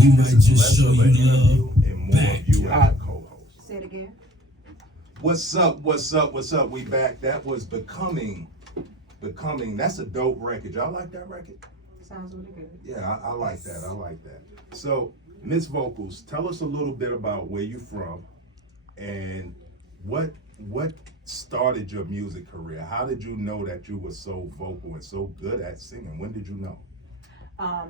We This might is just less show of you an love interview and more back. of you as a co-host. Say it again. What's up? What's up? What's up? We back. That was Becoming. That's a dope record. Y'all like that record? Sounds really good. Yeah, I like that. I like that. So, Miss Vocals, tell us a little bit about where you're from and what started your music career. How did you know that you were so vocal and so good at singing? When did you know?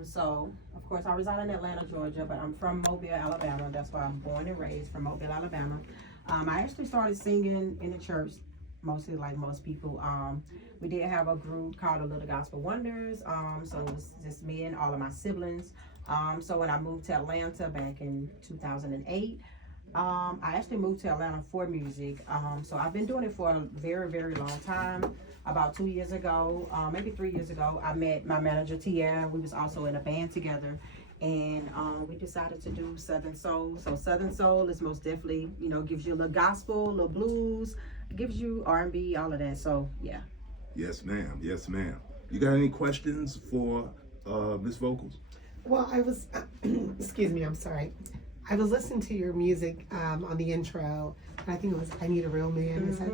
So of course I reside in Atlanta, Georgia, but I'm from Mobile, Alabama. That's why I'm born and raised from Mobile, Alabama. I actually started singing in the church, mostly like most people. We did have a group called the Little Gospel Wonders. So it was just me and all of my siblings. So when I moved to Atlanta back in 2008, I actually moved to Atlanta for music. So I've been doing it for a very, very long time. About 2 years ago, maybe 3 years ago, I met my manager, Tia. We was also in a band together. And we decided to do Southern Soul. So Southern Soul is most definitely, gives you a little gospel, a little blues, gives you R&B, all of that. So, yeah. Yes, ma'am. Yes, ma'am. You got any questions for Miss Vocals? Well, I was, excuse me, I'm sorry. I was listening to your music on the intro, and I think it was I Need a Real Man. Is that?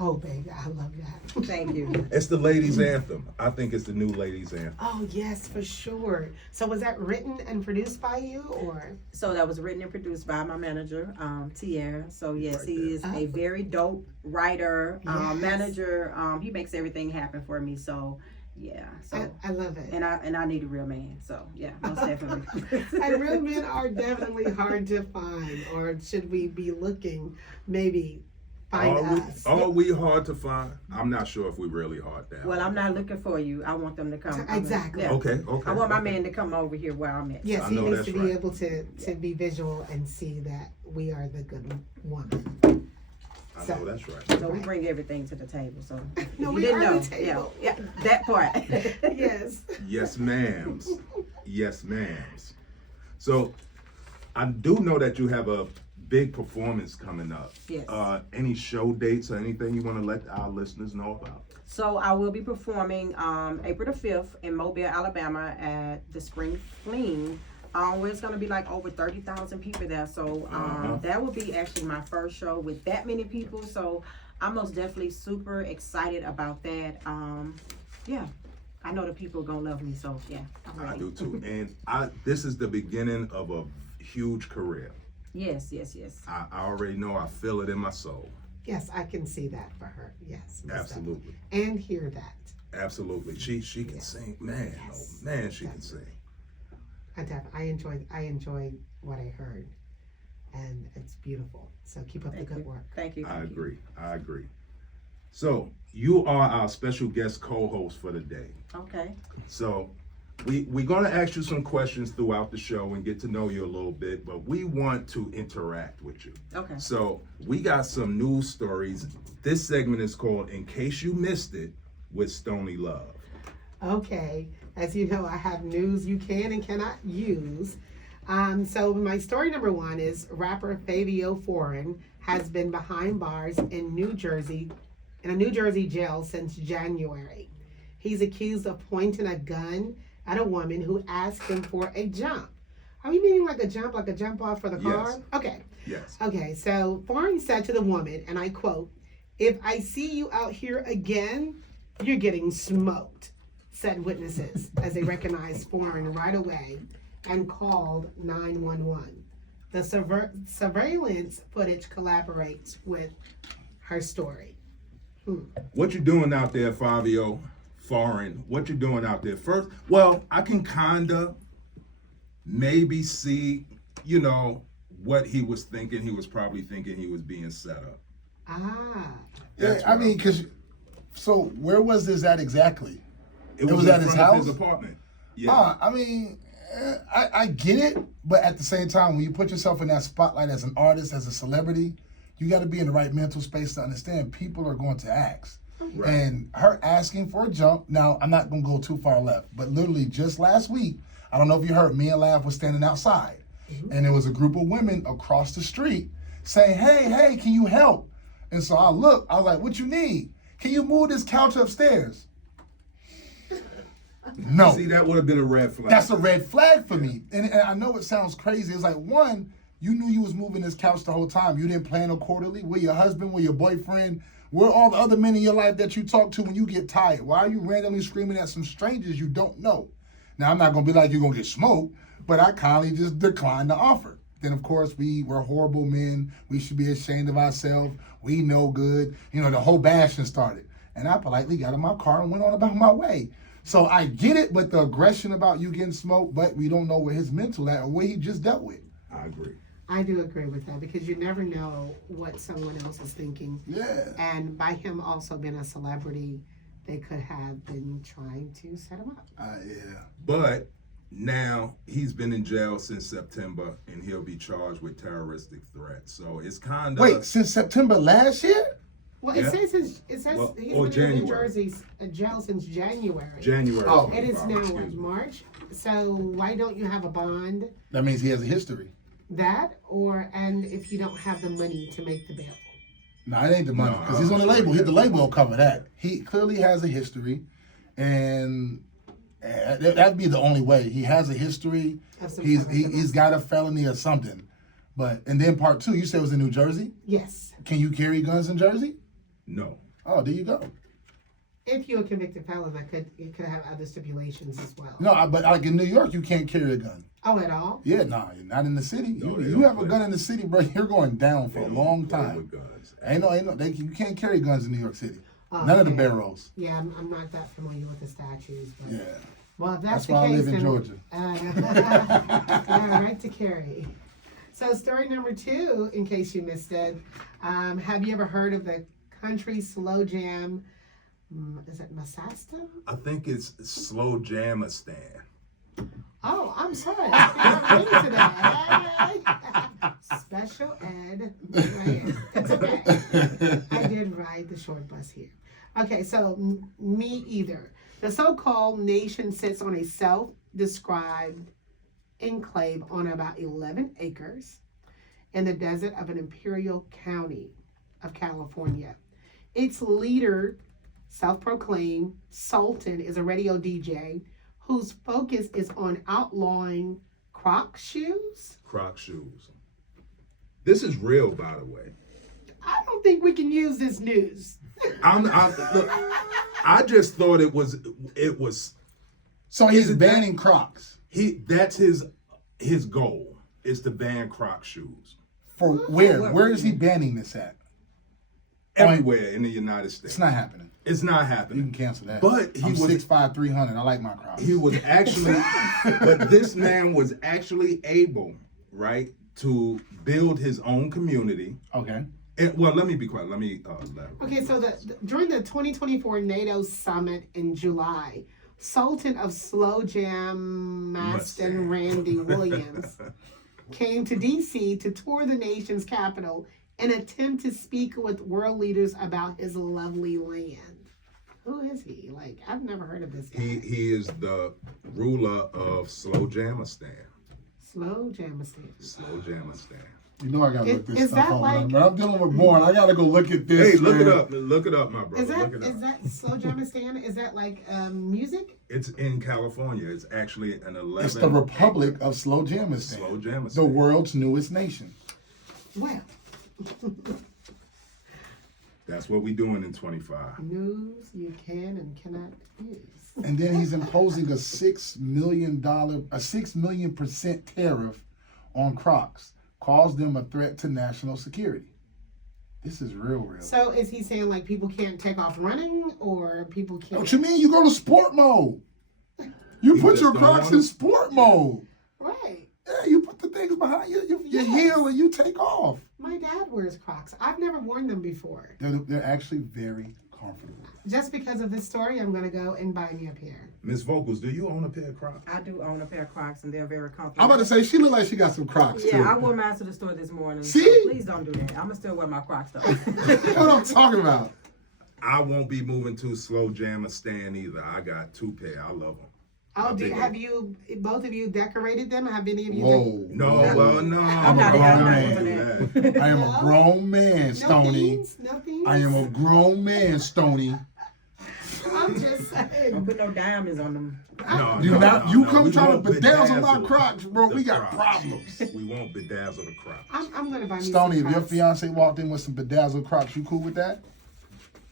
Oh, baby, I love that. Thank you. It's the ladies' anthem. I think it's the new ladies' anthem. Oh, yes, for sure. So was that written and produced by you, or? So that was written and produced by my manager, Tierra. So yes, Right he there. is a very dope writer, Yes. manager. He makes everything happen for me. So yeah. So I love it. and I need a real man. So yeah, most definitely. And real men are definitely hard to find, or should we be looking, maybe find us? Are we hard to find? I'm not sure if we're really hard to have. Well, I'm not looking for you. I want them to come. Exactly. Yeah. Okay. I want my man to come over here where I'm at. Yes, I he know needs that's to be right. able to be visual and see that we are the good woman. I know that's right. So we bring everything to the table. So if No, you we didn't are know, the table. yeah, that part. Yes. Yes, ma'ams. Yes, ma'ams. So I do know that you have a big performance coming up. Yes. Any show dates or anything you want to let our listeners know about? So I will be performing April the 5th in Mobile, Alabama at the Spring Fling. Where it's going to be like over 30,000 people there. So that will be actually my first show with that many people. So I'm most definitely super excited about that. Yeah, I know the people are going to love me. So yeah, I'm ready. I do too. And this is the beginning of a huge career. Yes. I already know. I feel it in my soul. Yes, I can see that for her. Yes. most Absolutely. definitely. And hear that. Absolutely. She can sing. Man, Yes. oh man, she can sing. I enjoyed what I heard, and it's beautiful. So keep up the good work. Thank you. I agree. So you are our special guest co-host for the day. Okay. So we're gonna ask you some questions throughout the show and get to know you a little bit, but we want to interact with you. Okay. So we got some news stories. This segment is called In Case You Missed It with Stony Love. Okay, as you know, I have news you can and cannot use. So my story number one is rapper Fabio Foreign has been behind bars in a New Jersey jail since January. He's accused of pointing a gun at a woman who asked him for a jump. Are we meaning like a jump off for the car? Yes. Okay. Yes. Okay, so Foreign said to the woman, and I quote, "If I see you out here again, you're getting smoked," said witnesses as they recognized Foreign right away and called 911. The surveillance footage collaborates with her story. What you doing out there, Fabio Foreign? What you doing out there? First, well, I can kinda maybe see, what he was thinking. He was probably thinking he was being set up. Ah. That's Yeah, I what mean, so where was this at exactly? it was in at his front of house? his apartment. Yeah. I mean, I get it, but at the same time, when you put yourself in that spotlight as an artist, as a celebrity, you got to be in the right mental space to understand people are going to ask. Right. And her asking for a jump, now I'm not going to go too far left, but literally just last week, I don't know if you heard, me and Lav was standing outside, and there was a group of women across the street saying, hey, can you help? And so I looked, I was like, what you need? Can you move this couch upstairs? No. See, that would have been a red flag. That's a red flag for me. And I know it sounds crazy. It's like, one, you knew you was moving this couch the whole time. You didn't plan accordingly. Where your husband, where your boyfriend, where all the other men in your life that you talk to when you get tired? Why are you randomly screaming at some strangers you don't know? Now, I'm not going to be like you're going to get smoked, but I kindly just declined the offer. Then, of course, we're horrible men. We should be ashamed of ourselves. We know good. You know, the whole bashing started. And I politely got in my car and went on about my way. So I get it with the aggression about you getting smoked, but we don't know where his mental at or what he just dealt with. I agree. I do agree with that because you never know what someone else is thinking. Yeah. And by him also being a celebrity, they could have been trying to set him up. Yeah. But now he's been in jail since September, and he'll be charged with terroristic threats. So it's kind of Wait, since September last year? Well, Yeah. it says Well, he's or been in New January. Jersey's jail since January. January. Oh. It is 25, now excuse what, me. March? So why don't you have a bond? That means he has a history. That and if you don't have the money to make the bill. No, it ain't the money No, because he's on the I'm sure label. he The label will cover that. He clearly has a history, and that'd be the only way. He has a history. Of some He's kind of he's got a felony or something. But and then part two, you said it was in New Jersey. Yes. Can you carry guns in Jersey? No. Oh, there you go. If you're a convicted felon, it could have other stipulations as well. No, but like in New York, you can't carry a gun. Oh, at all? Yeah, nah, not in the city. No, they you don't have a play. gun in the city, bro. You're going down for They a don't long play time. with guns. Ain't no. You can't carry guns in New York City. Oh, None of the okay. barrels. Yeah, I'm not that familiar with the statutes. But, Yeah. well, if that's That's the why I case, live in then, Georgia. Yeah, right to carry. So story number 2, in case you missed it, have you ever heard of the country slow jam? Is it Masasta? I think it's Slow Jamistan. Oh, I'm sorry. I'm not ready today. Special ed. That's okay. I did ride the short bus here. Okay, so me either. The so-called nation sits on a self-described enclave on about 11 acres in the desert of an imperial county of California. Its leader, self-proclaimed Sultan, is a radio DJ whose focus is on outlawing Croc shoes. Croc shoes. This is real, by the way. I don't think we can use this news. Look, I just thought it was. So he's Is it banning Crocs. That's his goal is to ban Croc shoes For where? Where is he banning this at? everywhere in the United States. It's not happening. It's not You happening. can cancel that. But he I'm was 6'5", 300. I like my Crocs. he was actually, but this man was actually able, right, to build his own community. Okay. Well, let me be quiet. Let me elaborate. Okay, so during the 2024 NATO summit in July, Sultan of Slow Jam Maston Randy Williams came to DC to tour the nation's capital and attempt to speak with world leaders about his lovely land. Who is he? Like, I've never heard of this guy. He is the ruler of Slow Jamistan. Slow Jamistan. Slow Jamistan. You know I gotta look Is this that stuff up, like- man. I'm dealing with Born. I gotta go look at this. Hey, look man. it up. Look it up, my brother. Is Look it up. that Slow Jamistan? Is that like music? It's in California. It's actually an 11. It's the Republic of Slow Jamistan, Slow Jamistan. the world's newest nation. Well, That's what we doing in 25. news you can and cannot use. And then he's imposing a $6 million tariff on Crocs, calls them a threat to national security. This is real. So is he saying like people can't take off running or people can't? What you mean? You go to sport mode. You He put just your don't Crocs want in it. sport mode. Right. Yeah, you put the things behind your Yes. heel and you take off. My dad wears Crocs. I've never worn them before. They're actually very comfortable. Just because of this story, I'm gonna go and buy me a pair. Miss Vocals, do you own a pair of Crocs? I do own a pair of Crocs and they're very comfortable. I'm about to say she look like she got some Crocs too. Yeah, I wore mine to the store this morning. See? So please don't do that. I'm gonna still wear my Crocs though. You know what I'm talking about? I won't be moving to Slow Jamistan either. I got 2 pair. I love them. Oh, big have you both of you decorated them? Have any of you? Whoa. No, well, no. I'm a not- grown I'm not man. doing that. I am a grown man, No Stony. themes? No themes? I am a grown man, Stony. I'm just saying. Don't put no diamonds on them. You come we trying to won't bedazzle my bedazzle Crocs, bro. the We got Crocs. problems. We won't bedazzle the Crocs. I'm gonna buy me Stony, some if your Crocs. fiance walked in with some bedazzled Crocs, you cool with that?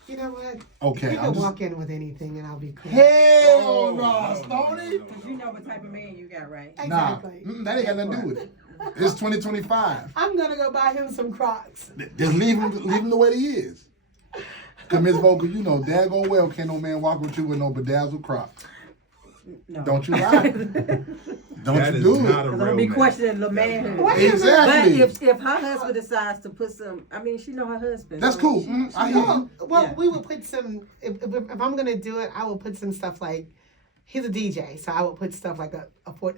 You know what? Okay, You I'm can just. walk in with anything and I'll be cool. Hell no, Stony. Cause you know what type of man you got, right? Nah, Exactly. that ain't got nothing to do with it. It's 2025. I'm gonna go buy him some Crocs. Just leave him the way he is. Cause Miss Vocal, you know, daggone well can't no man walk with you with no bedazzled Crocs. No. Don't you lie. Don't That you is do not it. a Cause I'm real gonna be man. questioning the That's manhood. not- Wait a minute. Exactly. But if her husband decides to put some, I mean, she know her husband. That's so cool. she- Mhm, I she hear know. you. Well, Yeah. we will put some. If I'm gonna do it, I will put some stuff like. He's a DJ, so I will put stuff like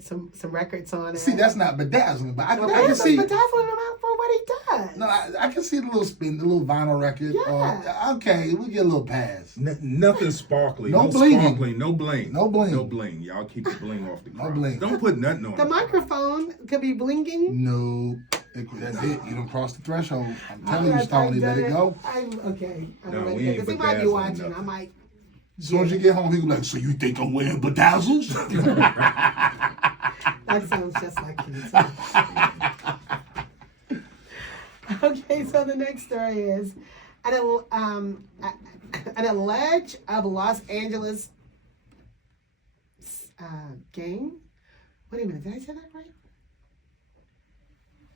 some records on it. See, that's not bedazzling, but I can That's see. bedazzling him out for what he does. No, I can see the little spin, the little vinyl record. Yeah. Okay, we get a little pass. Nothing sparkly. No No, blinging. sparkling. No bling. No bling. No bling. Y'all keep the bling off the No Crocs. bling. Don't put nothing on The it. microphone could be blinking. No, that's it. You don't cross the threshold. I'm telling you, I've Stony, done let it go. I'm okay. I'm No, let we it go. ain't 'Cause he might be bedazzling watching. I nothing. might. As soon as you get home, he gonna be like, so you think I'm wearing bedazzles? That sounds just like you. Okay, so the next story is an allege of Los Angeles gang. Wait a minute, did I say that right?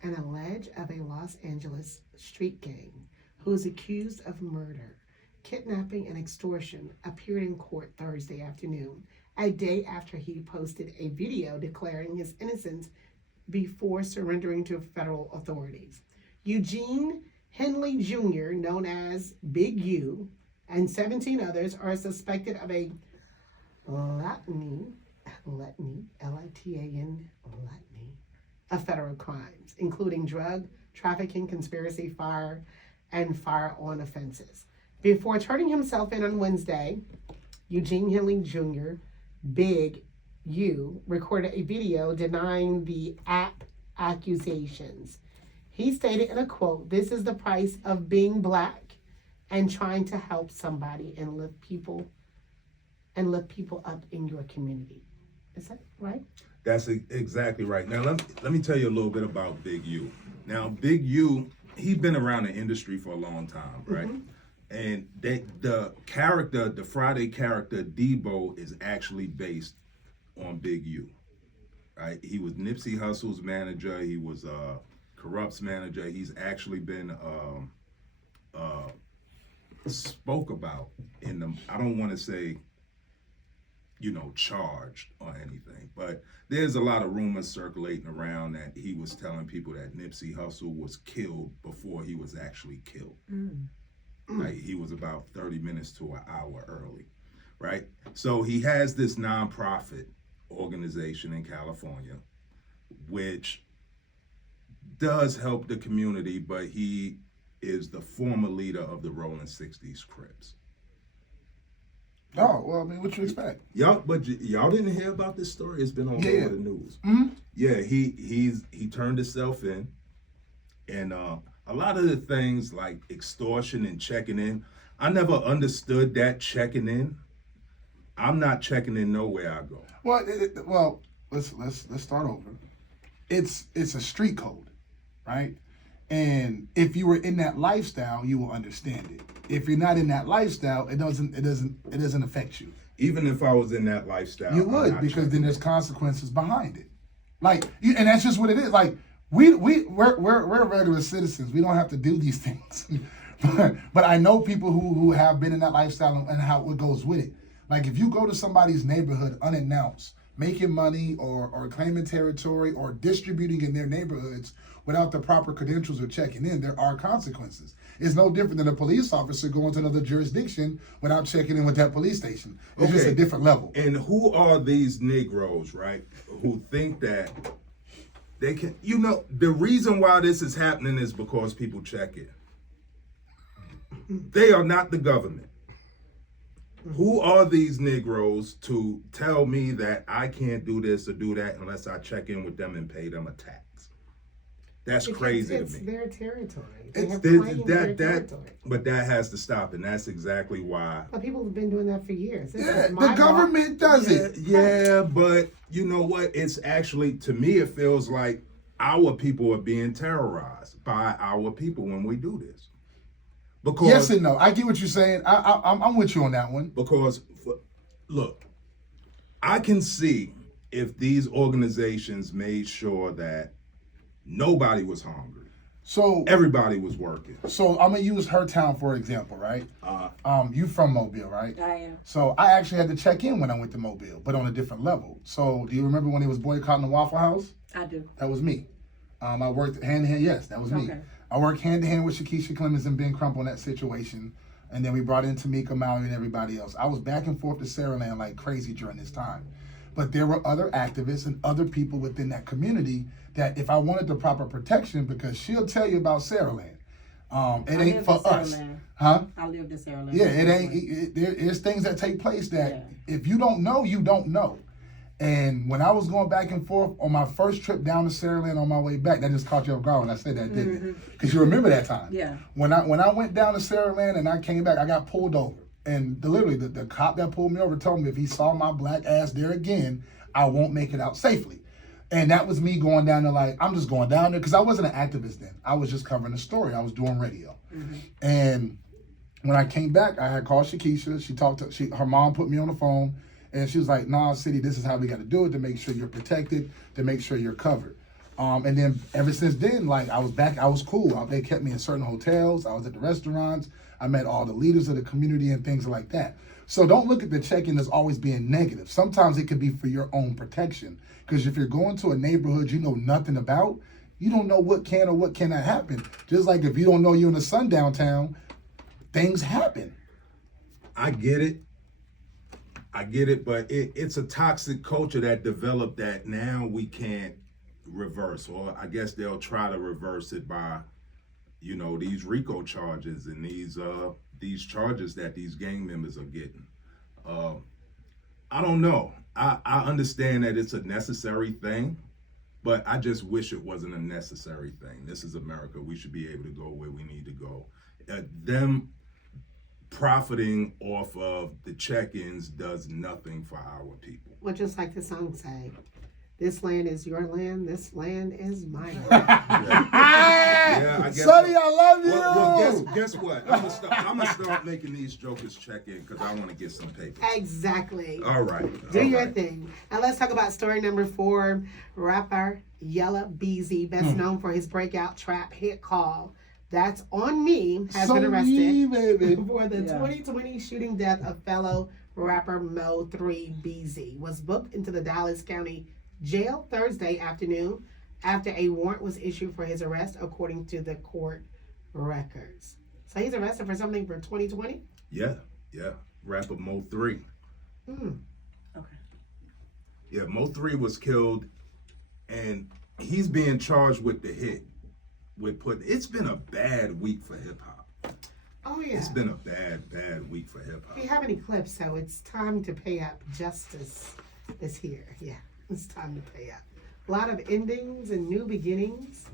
An allege of a Los Angeles street gang who is accused of murder, kidnapping, and extortion appeared in court Thursday afternoon, a day after he posted a video declaring his innocence before surrendering to federal authorities. Eugene Henley Jr., known as Big U, and 17 others are suspected of a litany, L-I-T-A-N, litany, of federal crimes, including drug trafficking, conspiracy, fire, and firearm offenses. Before turning himself in on Wednesday, Eugene Henley Jr., Big U, recorded a video denying the app accusations. He stated in a quote, "This is the price of being black and trying to help somebody and lift people up in your community." Is that right? That's exactly right. Now, let me tell you a little bit about Big U. Now, Big U, he's been around the industry for a long time, right? And the Friday character, Debo, is actually based on Big U, right? He was Nipsey Hussle's manager. He was Corrupt's manager. He's actually been spoke about in the, I don't want to say, charged or anything, but there's a lot of rumors circulating around that he was telling people that Nipsey Hussle was killed before he was actually killed. Like he was about 30 minutes to an hour early, right? So he has this nonprofit organization in California, which does help the community, but he is the former leader of the Rolling 60s Crips. Oh, well, I mean, what you expect? Y'all didn't hear about this story? It's been all Yeah. over the news. Mm-hmm. Yeah, he turned himself in, and a lot of the things like extortion and checking in, I never understood that checking in. I'm not checking in nowhere I go. Well, let's start over. It's a street code, right? And if you were in that lifestyle, you will understand it. If you're not in that lifestyle, it doesn't affect you. Even if I was in that lifestyle, You I'm would, not because checking then in. there's consequences behind it. And that's just what it is. Like we're regular citizens. We don't have to do these things. but I know people who have been in that lifestyle and how it goes with it. Like if you go to somebody's neighborhood unannounced, making money or claiming territory or distributing in their neighborhoods without the proper credentials or checking in, there are consequences. It's no different than a police officer going to another jurisdiction without checking in with that police station. It's just a different level. And who are these Negroes, right, who think that they can, the reason why this is happening is because people check in. They are not the government. Who are these Negroes to tell me that I can't do this or do that unless I check in with them and pay them a tax? That's Because crazy it's to me. their territory. They It's have this- claimed their that territory. but that has to stop, and that's exactly why. But people have been doing that for years. This Yeah, is my the government does it. Yeah, but you know what? It's actually, to me, it feels like our people are being terrorized by our people when we do this. Because Yes and no. I get what you're saying. I'm with you on that one. Look, I can see if these organizations made sure that nobody was hungry, So everybody was working. So I'm gonna use her town for example, right? You from Mobile, right? I am. So I actually had to check in when I went to Mobile, but on a different level. So do you remember when they was boycotting the Waffle House? I do. That was me. I worked hand in hand. Yes, that was me. Okay. I worked hand in hand with Shakisha Clemens and Ben Crump on that situation, and then we brought in Tamika Mallory and everybody else. I was back and forth to Saraland like crazy during this time, but there were other activists and other people within that community that if I wanted the proper protection, because she'll tell you about Saraland. It I ain't lived for in us, Saraland. huh? I lived in Saraland. Yeah, it ain't. There's things that take place that Yeah. if you don't know, you don't know. And when I was going back and forth on my first trip down to Saraland on my way back, that just caught you off guard when I said that, didn't it? Because you remember that time. Yeah. When I went down to Saraland and I came back, I got pulled over. And literally, the cop that pulled me over told me if he saw my black ass there again, I won't make it out safely. And that was me going down there like, I'm just going down there because I wasn't an activist then. I was just covering the story. I was doing radio. And when I came back, I had called Shakisha. She talked to her mom put me on the phone, and she was like, "Nah, City, this is how we got to do it to make sure you're protected, to make sure you're covered." And then ever since then, like I was back, I was cool. They kept me in certain hotels. I was at the restaurants. I met all the leaders of the community and things like that. So don't look at the check-in as always being negative. Sometimes it could be for your own protection. Because if you're going to a neighborhood you know nothing about, you don't know what can or what cannot happen. Just like if you don't know you're in a sundown town, things happen. I get it, but it's a toxic culture that developed that now we can't reverse, or I guess they'll try to reverse it by, these RICO charges and these charges that these gang members are getting. I don't know. I understand that it's a necessary thing, but I just wish it wasn't a necessary thing. This is America. We should be able to go where we need to go. Them profiting off of the check-ins does nothing for our people. Well, just like the song say, this land is your land, this land is mine. Yeah, I guess. Sonny, I love you. Well, guess what? I'm gonna start making these jokers check in because I want to get some paper. Exactly. All right. Do all your right. thing. And let's talk about story number 4. Rapper Yella Beezy, best known for his breakout trap hit Call, That's On Me, has been arrested baby. for the 2020 shooting death of fellow rapper Mo 3 BZ. Was booked into the Dallas County Jail Thursday afternoon after a warrant was issued for his arrest, according to the court records. So he's arrested for something for 2020? Yeah. Rapper Mo 3. Mm. Okay. Yeah, Mo 3 was killed, and he's being charged with the hit. It's been a bad week for hip hop. Oh, yeah. It's been a bad week for hip hop. We have any clips, so it's time to pay up. Justice is here. Yeah, it's time to pay up. A lot of endings and new beginnings.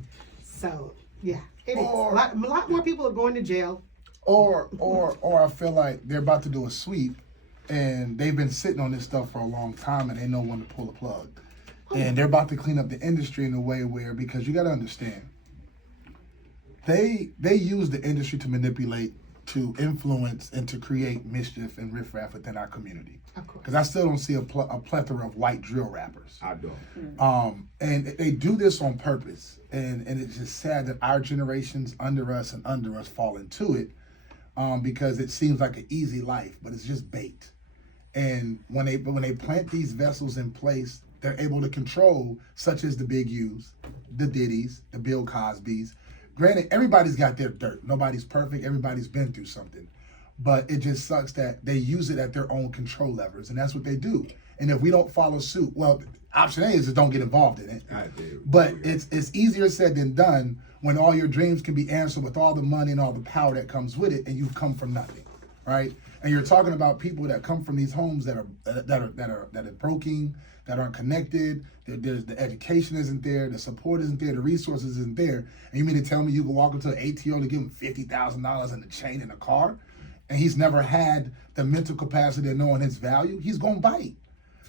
So, yeah, it is. A lot more people are going to jail. Or I feel like they're about to do a sweep, and they've been sitting on this stuff for a long time, and they know when to pull the plug. And they're about to clean up the industry in a way where, because you got to understand, they use the industry to manipulate, to influence, and to create mischief and riffraff within our community. Of course. Because I still don't see a plethora of white drill rappers. I don't. And they do this on purpose. And it's just sad that our generations under us fall into it, because it seems like an easy life, but it's just bait. And when they plant these vessels in place, they're able to control, such as the Big U's, the Diddy's, the Bill Cosby's. Granted, everybody's got their dirt. Nobody's perfect. Everybody's been through something. But it just sucks that they use it at their own control levers, and that's what they do. And if we don't follow suit, well, option A is just don't get involved in it. I do. But it's easier said than done when all your dreams can be answered with all the money and all the power that comes with it, and you've come from nothing, right? And you're talking about people that come from these homes that are broken, that aren't connected. There's the education isn't there, the support isn't there, the resources isn't there. And you mean to tell me you can walk up to an ATO to give him $50,000 in the chain in a car, and he's never had the mental capacity of knowing his value? He's gonna bite.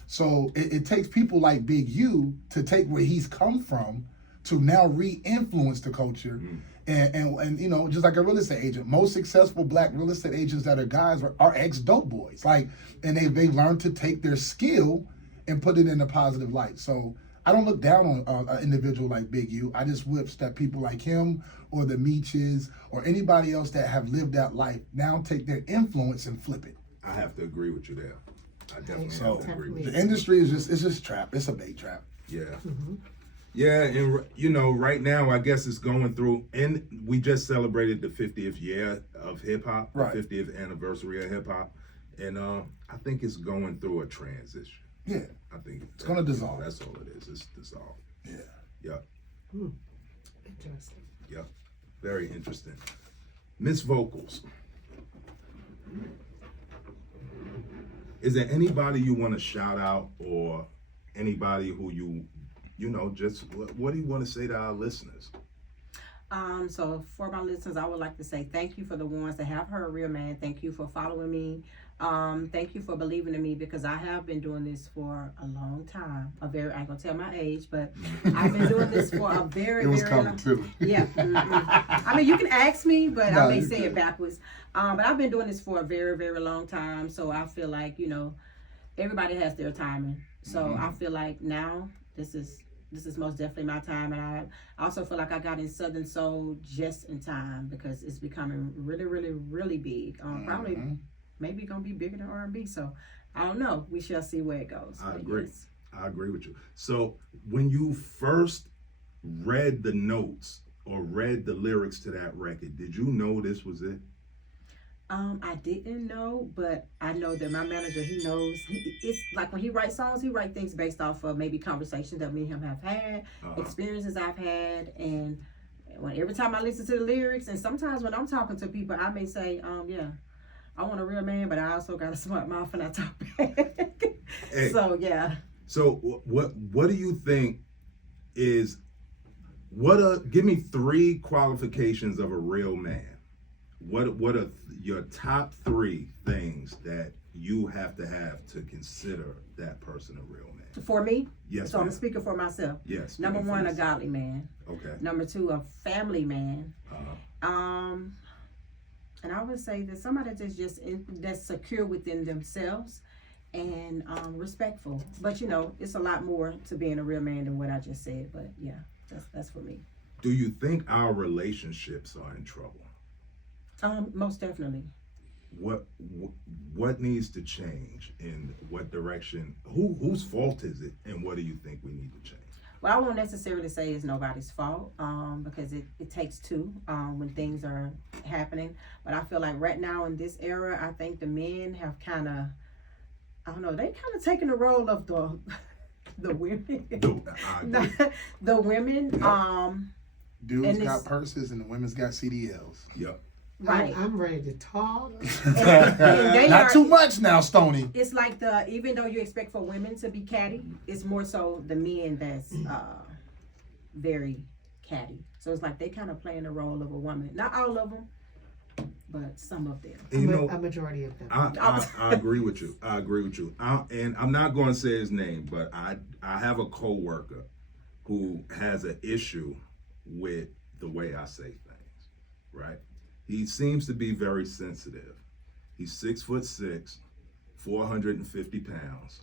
So it takes people like Big U to take where he's come from to now re-influence the culture. And you know, just like a real estate agent, most successful black real estate agents that are guys are ex-dope boys. Like, and they've learned to take their skill and put it in a positive light. So I don't look down on an individual like Big U. I just wish that people like him or the Meeches or anybody else that have lived that life now take their influence and flip it. I have to agree with you there. I definitely So have to agree with you. the industry is just trap. It's a bait trap. Yeah. Yeah, and you know, right now I guess it's going through, and we just celebrated the 50th year of hip hop, Right. the 50th anniversary of hip hop, and I think it's going through a transition. Yeah. I think It's gonna dissolve. That's all it is. It's dissolved. Yeah. Yep. Interesting. Yep. Very interesting. Miss Vocals. Is there anybody you want to shout out, or anybody who you know, just what do you want to say to our listeners? So for my listeners, I would like to say thank you for the ones that have heard Real Man. Thank you for following me. Thank you for believing in me, because I have been doing this for a long time. I ain't gonna tell my age, but I've been doing this for a very, It was very coming long. too. Yeah. I mean, you can ask me, but No, I may you say good. it backwards. But I've been doing this for a very, very long time. So I feel like, you know, everybody has their timing. So I feel like now this is most definitely my time, and I also feel like I got in Southern Soul just in time, because it's becoming really, really, really big. Probably, maybe gonna be bigger than R&B. So I don't know. We shall see where it goes. I But agree. yes. I agree with you. So when you first read the notes or read the lyrics to that record, did you know this was it? I didn't know, but I know that my manager, he knows. It's like when he writes songs, he writes things based off of maybe conversations that me and him have had, experiences I've had, and every time I listen to the lyrics, and sometimes when I'm talking to people, I may say, yeah, I want a real man, but I also got a smart mouth and I talk back. Hey. So yeah. So what do you think is give me 3 qualifications of a real man? What are your top 3 things that you have to consider that person a real man? For me, Yes, so I'm ma'am. speaking for myself. Yes. Number speaking for 1, a yourself. godly man. Okay. Number 2, a family man. Uh-huh. And I would say that somebody that's secure within themselves and respectful. But you know, it's a lot more to being a real man than what I just said. But yeah, that's for me. Do you think our relationships are in trouble? Most definitely. What needs to change, in what direction? Whose fault is it, and what do you think we need to change? Well, I won't necessarily say it's nobody's fault, because it takes two when things are happening. But I feel like right now in this era, I think the men have kind of, I don't know, they kind of taken the role of the women. The women. Dudes and got purses and the women's got CDLs. Yep. Right. I'm ready to talk. And they Not are- too much now, Stoney. It's like even though you expect for women to be catty, it's more so the men that's very catty. So it's like they kind of playing the role of a woman. Not all of them, but some of them. And you know, A majority of them. I agree with you. I agree with you. And I'm not going to say his name, but I have a coworker who has an issue with the way I say things. Right? He seems to be very sensitive. He's 6'6", 450 pounds.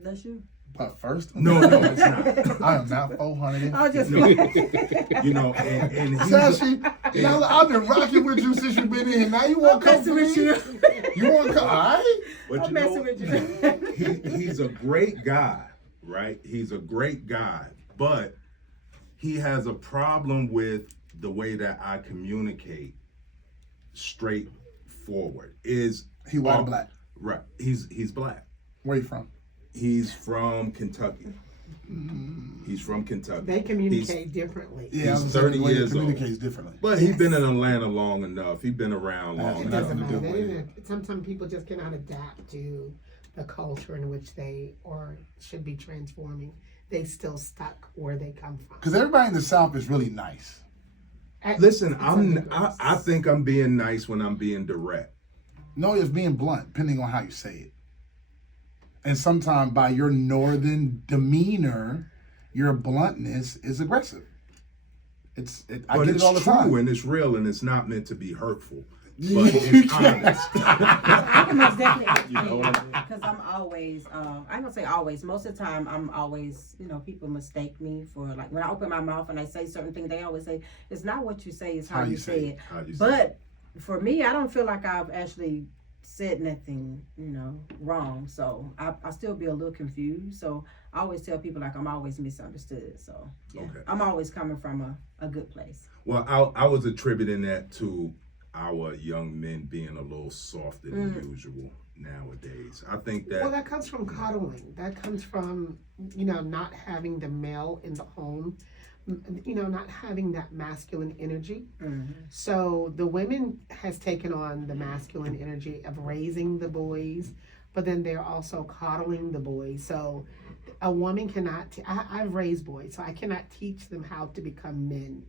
That's you. But first, No, it's not. I am not 400. I was just No. You know, and he's Sashi, now I've been rocking with you since you've been in here. Now you want to come messing for with me? you. You want to come? All right. but I'm you know, messing with you. he's a great guy, right? He's a great guy, but he has a problem with the way that I communicate straightforward. Is He white or black? Right. He's black. Where you from? He's from Kentucky. He's from Kentucky. They communicate differently. Yeah, I was He's saying 30 the way it years old. communicates differently. But he's been in Atlanta long enough. He's been around long It It enough. doesn't Nothing to matter. do with Sometimes people just cannot adapt to the culture in which they or should be transforming. They still stuck where they come from. Because everybody in the South is really nice. Listen, Some I think I'm being nice when I'm being direct. No, it's being blunt, depending on how you say it. And sometimes by your northern demeanor, your bluntness is aggressive. I But get it's it all the true time. and it's real and it's not meant to be hurtful. But it's honest. I can most definitely You know what I mean? because I'm always, I ain't gonna say always. Most of the time, I'm always, people mistake me for like when I open my mouth and I say certain things. They always say it's not what you say, it's how you say it. How you say it. But for me, I don't feel like I've actually said nothing, wrong. So I still be a little confused. So I always tell people like I'm always misunderstood. So yeah, Okay. I'm always coming from a good place. Well, I was attributing that to our young men being a little softer than usual nowadays. I think Well, that that comes from coddling. That comes from, not having the male in the home, not having that masculine energy. So the women has taken on the masculine energy of raising the boys, but then they're also coddling the boys. So a woman cannot, I've raised boys, so I cannot teach them how to become men.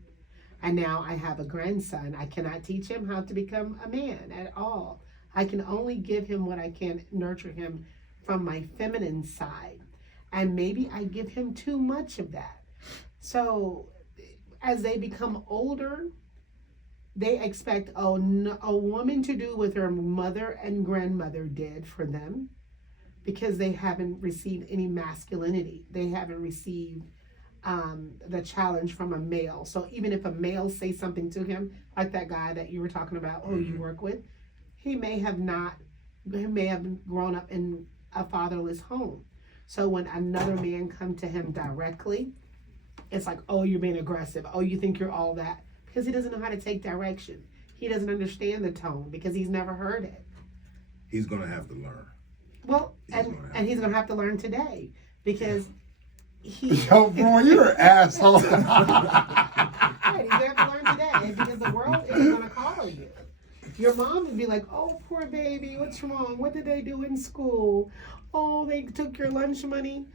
And now I have a grandson. I cannot teach him how to become a man at all. I can only give him what I can, nurture him from my feminine side. And maybe I give him too much of that. So as they become older, they expect a woman to do what her mother and grandmother did for them because they haven't received any masculinity. They haven't received the challenge from a male. So even if a male says something to him, like that guy that you were talking about who you work with, he may have grown up in a fatherless home. So when another man come to him directly, it's like, oh, you're being aggressive. Oh, you think you're all that. Because he doesn't know how to take direction. He doesn't understand the tone because he's never heard it. he's gonna have to learn. Well, and he's going to have to learn today because Yo, bro, you're an asshole. Right, he's going to have to learn today because the world isn't going to coddle you. Your mom would be like, oh, poor baby, what's wrong? What did they do in school? Oh, they took your lunch money.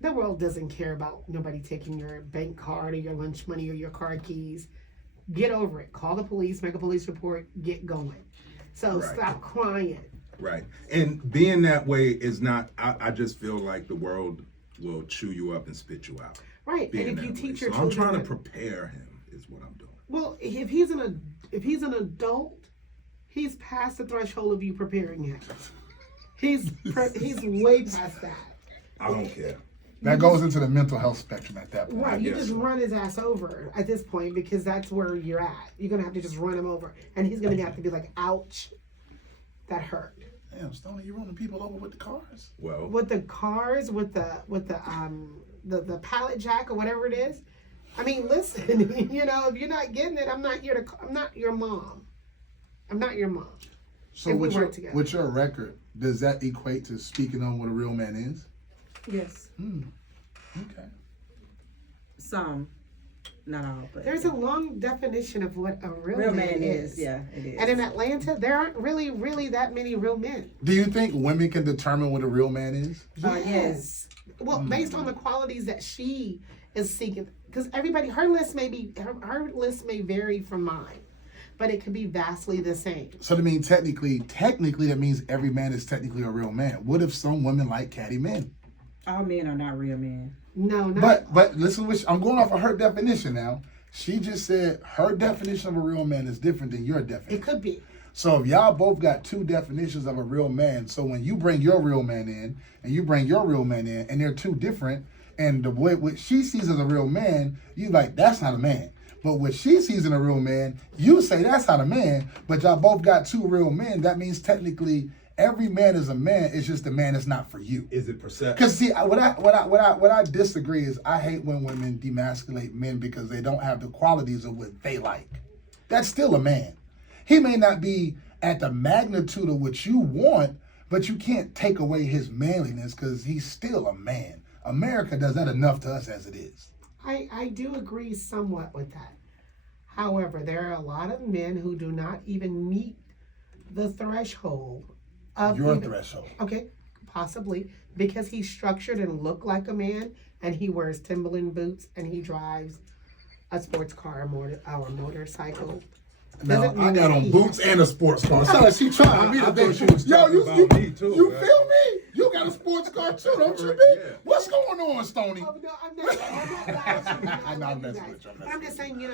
The world doesn't care about nobody taking your bank card or your lunch money or your car keys. Get over it. Call the police, make a police report, get going. So Right. stop crying. Right. And being that way is not, I just feel like the world will chew you up and spit you out. Right. Being And if you that way. teach your So I'm children trying to that- prepare him is what I'm doing. Well, if he's an adult, he's past the threshold of you preparing him. He's way past that. I don't care. That goes into the mental health spectrum at that point. Right, you guess just so. run his ass over at this point because that's where you're at. You're gonna have to just run him over, and he's gonna have to be like, "Ouch, that hurt." Damn, Stoney, you running people over with the cars? Well, With the cars, with the pallet jack or whatever it is. I mean, listen, if you're not getting it, I'm not your mom. I'm not your mom. So If we with work together. with your record, does that equate to speaking on what a real man is? Yes, Okay. some, not all, but There's a long definition of what a real, real man man is. is. Yeah, it is. And in Atlanta, there aren't really that many real men. Do you think women can determine what a real man is? Yes. Well, based on the qualities that she is seeking, because everybody, her list may vary from mine, but it could be vastly the same. So that means technically that means every man is technically a real man. What if some women like catty men? All men are not real men. No, not But listen, I'm going off of her definition now. She just said her definition of a real man is different than your definition. it could be. So if y'all both got two definitions of a real man, so when you bring your real man in and you bring your real man in, and they're two different, and the way what she sees as a real man, you like, that's not a man. But what she sees in a real man, you say that's not a man. But y'all both got two real men. That means technically every man is a man. It's just the man is not for you. is it perception? Because see, what I disagree is I hate when women demasculate men because they don't have the qualities of what they like. That's still a man. He may not be at the magnitude of what you want, but you can't take away his manliness because he's still a man. America does that enough to us as it is. I do agree somewhat with that. However, there are a lot of men who do not even meet the threshold of Your even, threshold. Okay, possibly because he's structured and look like a man, and he wears Timberland boots and he drives a sports car or a motorcycle. Now, Doesn't I mean got that on he- boots and a sports car. Sound like she trying me I today. thought she was talking about me, too. You feel me? You got a sports car too, don't you, B? Yeah. What's going on, Stoney? Oh, no, I'm not I'm not messing with you. I'm just saying,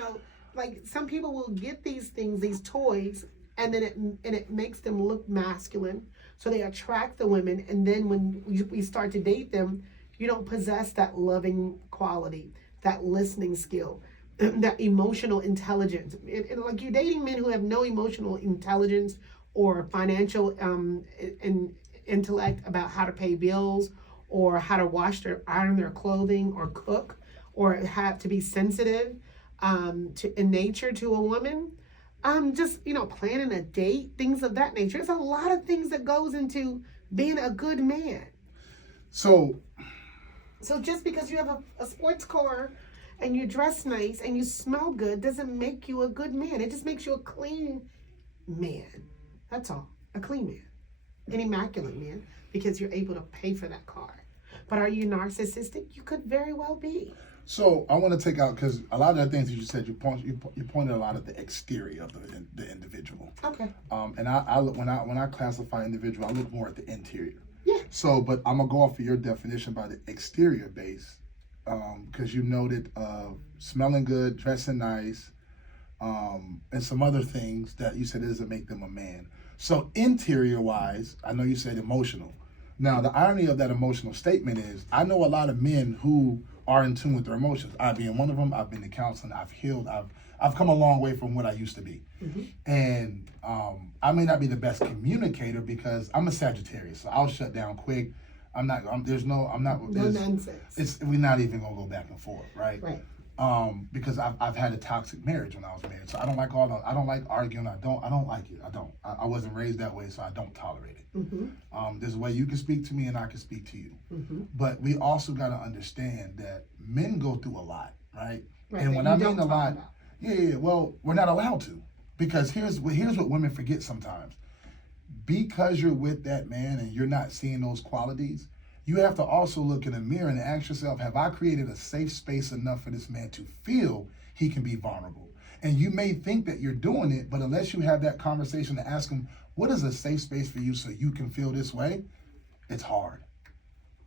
like some people will get these things, these toys, and then it makes them look masculine. So they attract the women, and then when we start to date them, you don't possess that loving quality, that listening skill, that emotional intelligence. And like you're dating men who have no emotional intelligence or financial intellect about how to pay bills or how to iron their clothing or cook or have to be sensitive in nature to a woman. Just planning a date, things of that nature. There's a lot of things that goes into being a good man. So just because you have a sports car and you dress nice and you smell good doesn't make you a good man. It just makes you a clean man. That's all. A clean man. An immaculate man because you're able to pay for that car. But are you narcissistic? You could very well be. So I want to take out, because a lot of the things that you said, you pointed a lot at the exterior of the individual. Okay. And I look when I classify individual, I look more at the interior. Yeah. So, but I'm gonna go off of your definition by the exterior base, because you noted smelling good, dressing nice, and some other things that you said doesn't make them a man. So interior wise, I know you said emotional. Now the irony of that emotional statement is, I know a lot of men who are in tune with their emotions. I being one of them. I've been to counseling. I've healed. I've come a long way from what I used to be. Mm-hmm. And I may not be the best communicator because I'm a Sagittarius, so I'll shut down quick. We're not even gonna go back and forth, right? Right. Because I've had a toxic marriage when I was married, so I don't like arguing. I don't like it. I wasn't raised that way, so I don't tolerate it. Mm-hmm. There's a way you can speak to me and I can speak to you. Mm-hmm. But we also got to understand that men go through a lot, right? And when I mean a lot, well, we're not allowed to, because here's what women forget sometimes. Because you're with that man and you're not seeing those qualities, you have to also look in the mirror and ask yourself, have I created a safe space enough for this man to feel he can be vulnerable? And you may think that you're doing it, but unless you have that conversation to ask him, what is a safe space for you so you can feel this way? It's hard.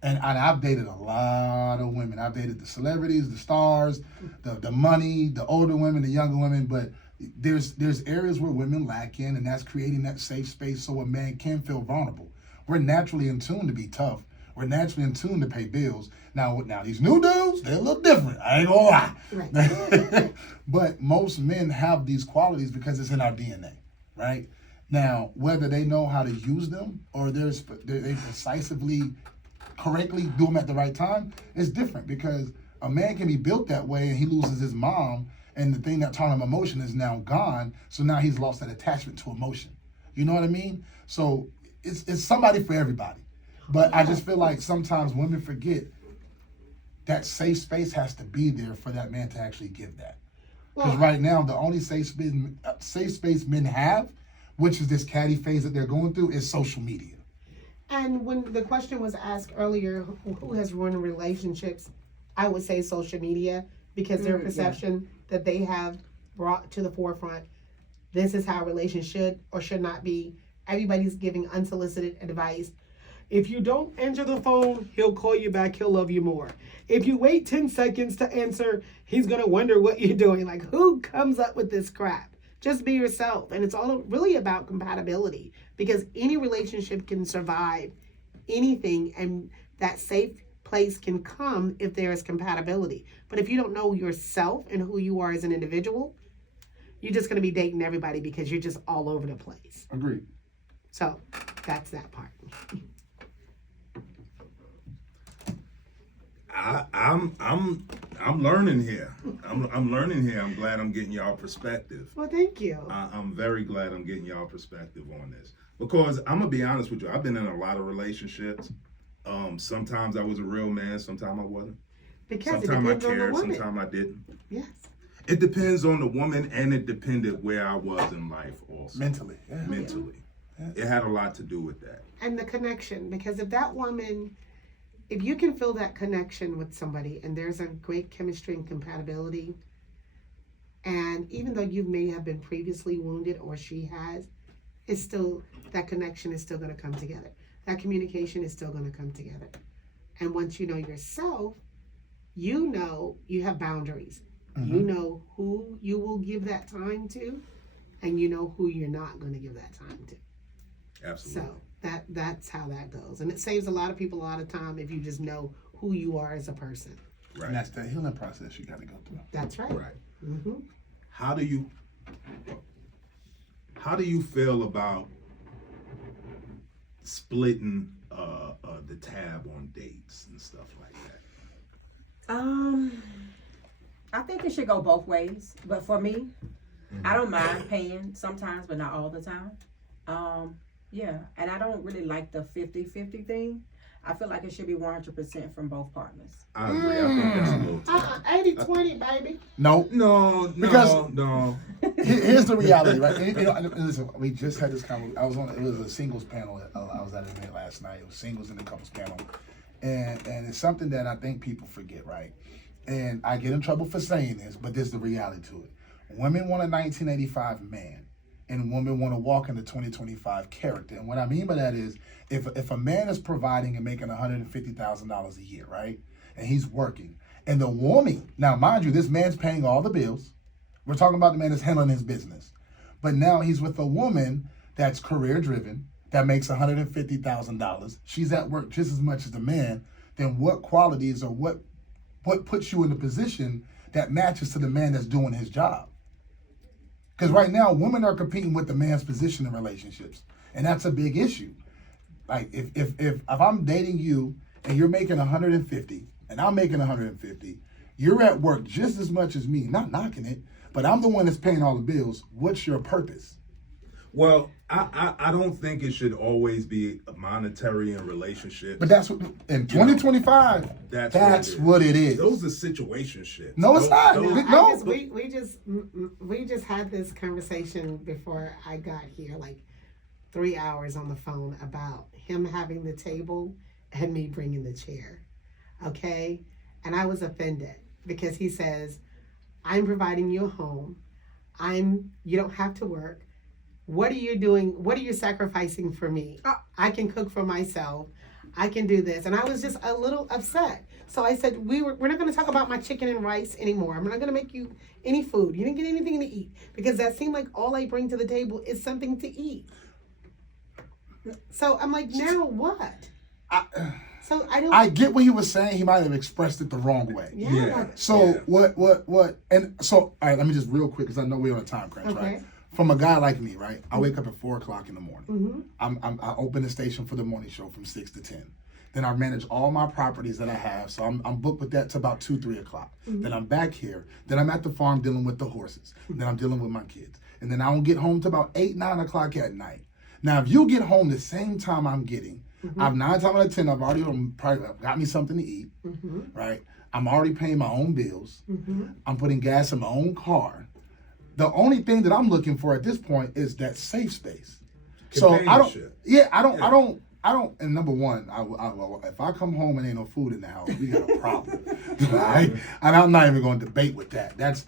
And I've dated a lot of women. I've dated the celebrities, the stars, the money, the older women, the younger women, but there's areas where women lack in, and that's creating that safe space so a man can feel vulnerable. We're naturally in tune to be tough. We're naturally in tune to pay bills. Now these new dudes, they're a little different. I ain't gonna lie. Right. But most men have these qualities because it's in our DNA, right? Now, whether they know how to use them or they precisely, correctly do them at the right time, it's different, because a man can be built that way and he loses his mom, and the thing that taught him emotion is now gone. So now he's lost that attachment to emotion. You know what I mean? So it's somebody for everybody. But I just feel like sometimes women forget that safe space has to be there for that man to actually give that. Because right now, the only safe space men have, which is this catty phase that they're going through, is social media. And when the question was asked earlier, who has ruined relationships, I would say social media, because their perception that they have brought to the forefront, this is how a relationship should or should not be. Everybody's giving unsolicited advice. If you don't answer the phone, he'll call you back, he'll love you more. If you wait 10 seconds to answer, he's going to wonder what you're doing. Like, who comes up with this crap? Just be yourself. And it's all really about compatibility, because any relationship can survive anything, and that safe place can come if there is compatibility. But if you don't know yourself and who you are as an individual, you're just going to be dating everybody because you're just all over the place. Agreed. So that's that part. I'm learning here. I'm learning here. I'm glad I'm getting y'all perspective. Well, thank you. I'm very glad I'm getting y'all perspective on this, because I'm gonna be honest with you. I've been in a lot of relationships, Sometimes I was a real man, sometimes I wasn't. Because it Sometimes I depends on the cared, woman. sometimes I didn't. Yes. It depends on the woman, and it depended where I was in life also. Mentally. Yeah. Mentally. Yeah. It had a lot to do with that. And the connection, because if that woman, if you can feel that connection with somebody and there's a great chemistry and compatibility, and even though you may have been previously wounded or she has, it's still, that connection is still going to come together. That communication is still going to come together. And once you know yourself, you know you have boundaries. Mm-hmm. You know who you will give that time to, and you know who you're not going to give that time to. Absolutely. So that's how that goes. And it saves a lot of people a lot of time if you just know who you are as a person. Right. And that's the healing process you got to go through. That's right. Right. Mm-hmm. How do you feel about splitting the tab on dates and stuff like that? I think it should go both ways, but for me, I don't mind paying sometimes, but not all the time. Yeah, and I don't really like the 50-50 thing. I feel like it should be 100% from both partners. I agree. I think that's a little tough. 80-20, baby. No. Because- no. Here's the reality, right? You know, listen, we just had this conversation. It was a singles panel. I was at an event last night. It was singles and the couples panel. And it's something that I think people forget, right? And I get in trouble for saying this, but there's the reality to it. Women want a 1985 man, and women want to walk in the 2025 character. And what I mean by that is, if a man is providing and making $150,000 a year, right, and he's working, and the woman, now mind you, this man's paying all the bills. We're talking about the man that's handling his business, but now he's with a woman that's career driven, that makes $150,000. She's at work just as much as the man. Then what qualities or what puts you in the position that matches to the man that's doing his job? Because right now, women are competing with the man's position in relationships, and that's a big issue. Like if I'm dating you and you're making 150 and I'm making 150, you're at work just as much as me. Not knocking it, but I'm the one that's paying all the bills. What's your purpose? Well, I don't think it should always be monetary in relationships. But that's what in 2025. That's what it is. Those are situationships. No, it's not. Those- We just had this conversation before I got here, like 3 hours on the phone about him having the table and me bringing the chair. Okay? And I was offended because he says, I'm providing you a home. You don't have to work. What are you doing? What are you sacrificing for me? I can cook for myself. I can do this. And I was just a little upset. So I said, we're not going to talk about my chicken and rice anymore. I'm not going to make you any food. You didn't get anything to eat. Because that seemed like all I bring to the table is something to eat. So I'm like, now what? I get what he was saying. He might have expressed it the wrong way. Yeah. So Yeah. what? And so, all right, let me just real quick, because I know we're on a time crunch, Okay. right? From a guy like me, right? I wake up at 4:00 in the morning. Mm-hmm. I open the station for the morning show from 6 to 10. Then I manage all my properties that I have. So I'm booked with that to about 2-3 o'clock. Mm-hmm. Then I'm back here. Then I'm at the farm dealing with the horses. Then I'm dealing with my kids. And then I don't get home till about 8-9 o'clock at night. Now, if you get home the same time I'm getting, I've 9 times out of 10, I've already probably got me something to eat, right? I'm already paying my own bills. I'm putting gas in my own car. The only thing that I'm looking for at this point is that safe space. So I don't. And number one, if I come home and ain't no food in the house, we got a problem, right? And I'm not even going to debate with that. That's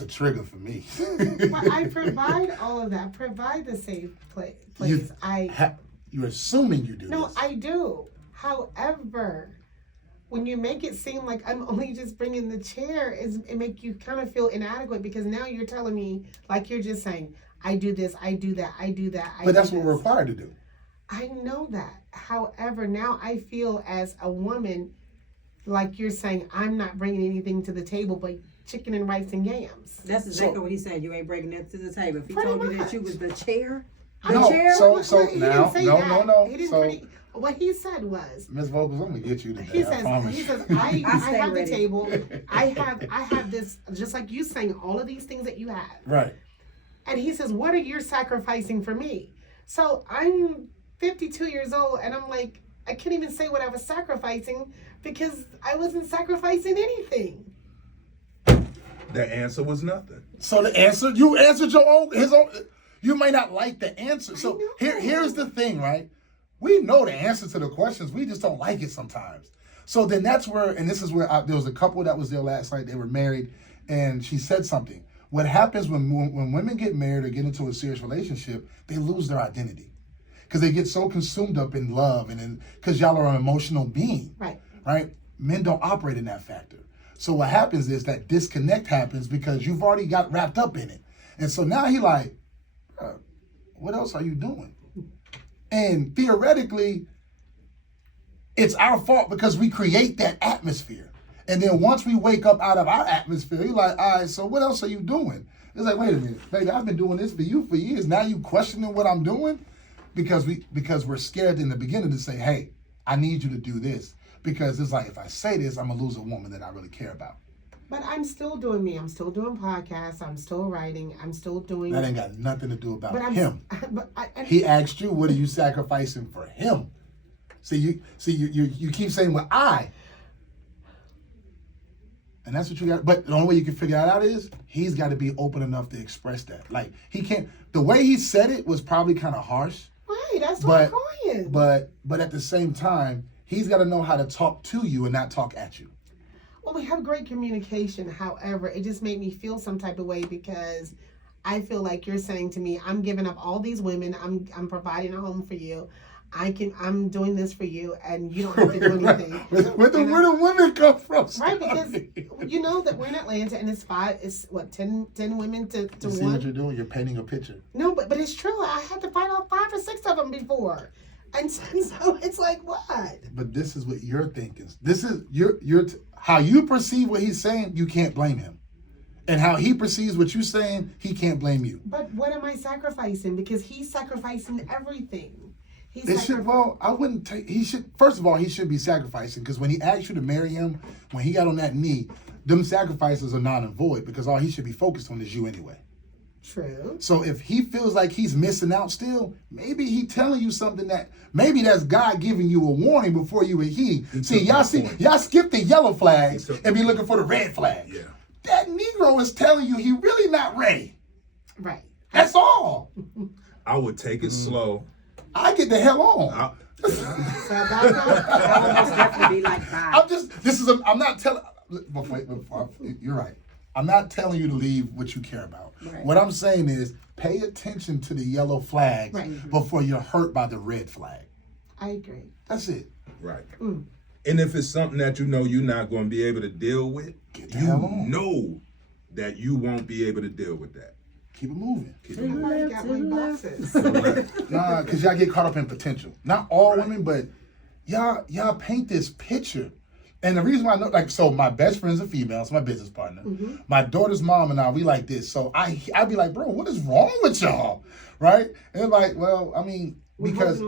a trigger for me. Well, I provide all of that. Provide the safe place. You're assuming you do. No, this. I do. However, when you make it seem like I'm only just bringing the chair, it make you kind of feel inadequate because now you're telling me, like you're just saying, I do this, I do that, I do that. But that's what we're required to do. I know that. However, now I feel as a woman, like you're saying, I'm not bringing anything to the table but chicken and rice and yams. That's exactly what he said. You ain't bringing it to the table. If he Pretty told you that much. you was the chair, No, chair? so He now, didn't say no. that. He didn't So, what he said was, Miss Vocals, I'm gonna get you today. he I says, promise. I stay have ready. the table. I have this, just like you saying, all of these things that you have. Right. And he says, what are you sacrificing for me? So I'm 52 years old and I'm like, I couldn't even say what I was sacrificing because I wasn't sacrificing anything. The answer was nothing. So the answer, you answered his own. You may not like the answer. So I know. here's the thing, right? We know the answer to the questions. We just don't like it sometimes. So then that's where, and this is where there was a couple that was there last night. They were married, and she said something. What happens when women get married or get into a serious relationship, they lose their identity because they get so consumed up in love and because y'all are an emotional being, right? Men don't operate in that factor. So what happens is that disconnect happens because you've already got wrapped up in it. And so now he like, what else are you doing? And theoretically, it's our fault because we create that atmosphere. And then once we wake up out of our atmosphere, you're like, all right, so what else are you doing? It's like, wait a minute, baby, I've been doing this for you for years. Now you questioning what I'm doing? Because we're scared in the beginning to say, hey, I need you to do this. Because it's like, if I say this, I'm going to lose a woman that I really care about. But I'm still doing me. I'm still doing podcasts. I'm still writing. I'm still doing. That ain't got nothing to do about him. But he asked you, what are you sacrificing for him? You keep saying, well, I. And that's what you got. But the only way you can figure that out is he's got to be open enough to express that. Like, he can't. The way he said it was probably kind of harsh. Right, that's what I'm calling. But at the same time, he's got to know how to talk to you and not talk at you. Well, we have great communication. However, it just made me feel some type of way because I feel like you're saying to me, I'm giving up all these women. I'm providing a home for you. I'm doing this for you, and you don't have to do anything. Where the women come from? Right, because you know that we're in Atlanta, and it's 10 women to you see one. what you're doing? You're painting a picture. No, but it's true. I had to fight off 5 or 6 of them before, and so it's like what? But this is what you're thinking. This is how you perceive what he's saying. You can't blame him, and how he perceives what you're saying, he can't blame you. But what am I sacrificing? Because he's sacrificing everything. I wouldn't take. He should. First of all, he should be sacrificing because when he asked you to marry him, when he got on that knee, them sacrifices are non and void because all he should be focused on is you anyway. True. So if he feels like he's missing out still, maybe he telling you something maybe that's God giving you a warning before you and he. See, y'all skip the yellow flags and be looking for the red flag. Yeah. That Negro is telling you he really not ready. Right. That's all. I would take it slow. I get the hell on. I would most definitely be like that. I'm not telling, you're right. I'm not telling you to leave what you care about. Right. What I'm saying is pay attention to the yellow flags before you're hurt by the red flag. I agree. That's it. Right. And if it's something that you know you're not going to be able to deal with, you know that you won't be able to deal with that. Keep it moving. I've already got my boxes. Nah, because y'all get caught up in potential. Not all women, but y'all paint this picture. And the reason why I know, so my best friend's a female, it's my business partner. Mm-hmm. My daughter's mom and I, we like this. So I'd be like, bro, what is wrong with y'all? Right? And they're like, well, I mean, because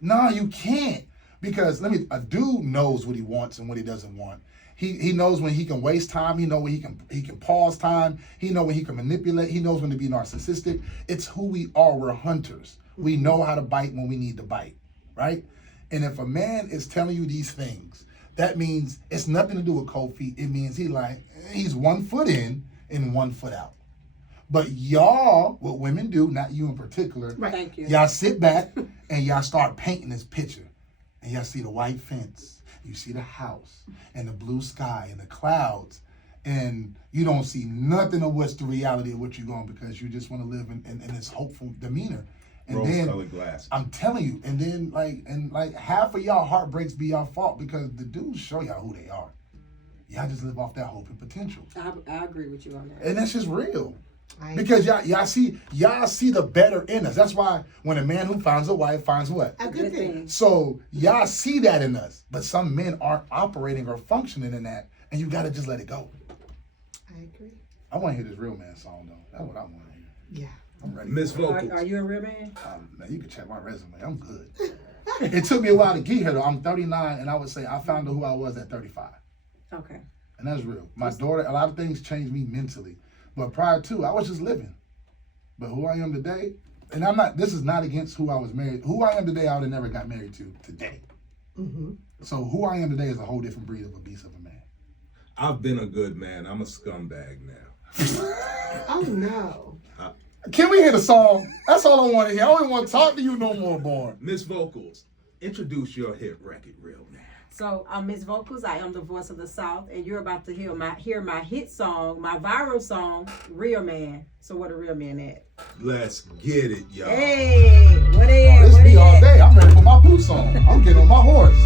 no, you can't. Because a dude knows what he wants and what he doesn't want. He knows when he can waste time. He knows when he can pause time. He knows when he can manipulate. He knows when to be narcissistic. It's who we are. We're hunters. We know how to bite when we need to bite, right? And if a man is telling you these things, that means it's nothing to do with cold feet. It means he's 1 foot in and 1 foot out. But y'all, what women do, not you in particular, Thank you. Y'all sit back and y'all start painting this picture. And y'all see the white fence. You see the house and the blue sky and the clouds, and you don't see nothing of what's the reality of what you're going because you just want to live in this hopeful demeanor. And rose-colored glasses. I'm telling you, and then half of y'all heartbreaks be y'all fault because the dudes show y'all who they are. Y'all just live off that hope and potential. I agree with you on that. And that's just real. Because y'all see the better in us. That's why when a man who finds a wife finds what? A good thing. So y'all see that in us. But some men aren't operating or functioning in that. And you got to just let it go. I agree. I want to hear this real man song, though. That's what I want to hear. Yeah. I'm ready. Miss Vocals. Are you a real man? Man, you can check my resume. I'm good. It took me a while to get here, though. I'm 39, and I would say I found out who I was at 35. Okay. And that's real. My daughter, a lot of things changed me mentally. But prior to, I was just living. But who I am today, and this is not against who I was married. Who I am today, I would have never got married to today. Mm-hmm. So who I am today is a whole different breed of a beast of a man. I've been a good man. I'm a scumbag now. Oh no. Can we hear the song? That's all I want to hear. I don't even want to talk to you no more, Born. Miss Vocals, introduce your hit record, real man. So I'm Miss Vocals. I am the voice of the South, and you're about to hear my hit song, my viral song, Real Man. So what a real man at? Let's get it, y'all. Hey, what they at? This What me they all at? day. I'm ready to put my boots on. I'm getting on my horse.